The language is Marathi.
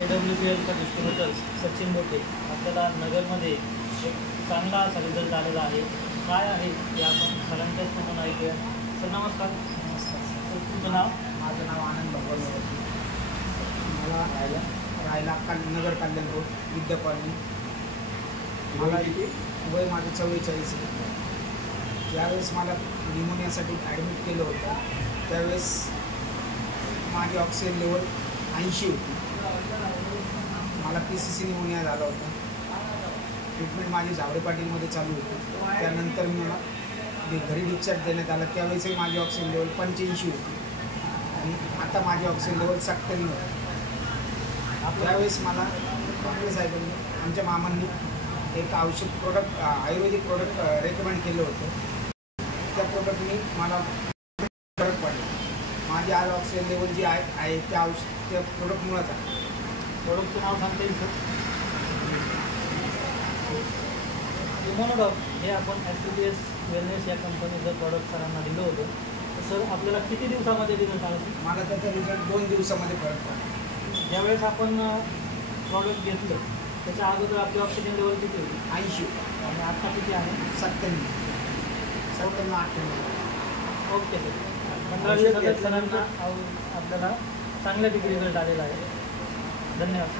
AWPLचा डिस्ट्रीब्युटर सचिन मोठे आपल्याला नगरमध्ये एक चांगला असा रिझल्ट आलेला आहे. काय आहे ते आपण सरांच्याच म्हणून ऐकूया. सर नमस्कार. नमस्कार सर. तुमचं नाव? माझं नाव आनंद भगवान. मला राहायला नगर कल्याण रोड विद्या कॉलनी. मला वय माझं 44 आहे. ज्यावेळेस मला निमोनियासाठी ॲडमिट केलं होतं त्यावेळेस माझी ऑक्सिजन लेवल 80 होती. मला PCC निमोनिया झाला होता. ट्रीटमेंट माझी झावडे पाटीलमध्ये चालू होती. त्यानंतर मला घरी डिस्चार्ज देण्यात आला. त्यावेळेसही माझी ऑक्सिजन लेवल 85 होती आणि आता माझी ऑक्सिजन लेवल 97 होती. त्यावेळेस मला डॉक्टर साहेबांनी आमच्या मामांनी एक औषध प्रोडक्ट आयुर्वेदिक प्रोडक्ट रेकमेंड केलं होतं. त्या प्रोडक्टनी मला फरक पडला. माझी आज ऑक्सिजन लेवल जी आहे त्या प्रोडक्टमुळंच आहे. प्रोडक्टचं नाव सांगता येईल सर? इम्युनोडॉक हे आपण SCPS वेलनेस या कंपनीचं प्रॉडक्ट सरांना दिलं होतं. तर सर आपल्याला किती दिवसामध्ये रिझल्ट आला? मला त्याचा रिझल्ट 2 दिवसामध्ये फरक पडला. ज्यावेळेस आपण प्रॉडक्ट घेतलं त्याच्या अगोदर आपली ऑक्सिजन लेवल किती होती? 80 आणि आता किती आहे? 97 98. Okay sir. 15 दिवसात सरांना आपल्याला चांगल्यापैकी रिझल्ट आलेला आहे. धन्यवाद.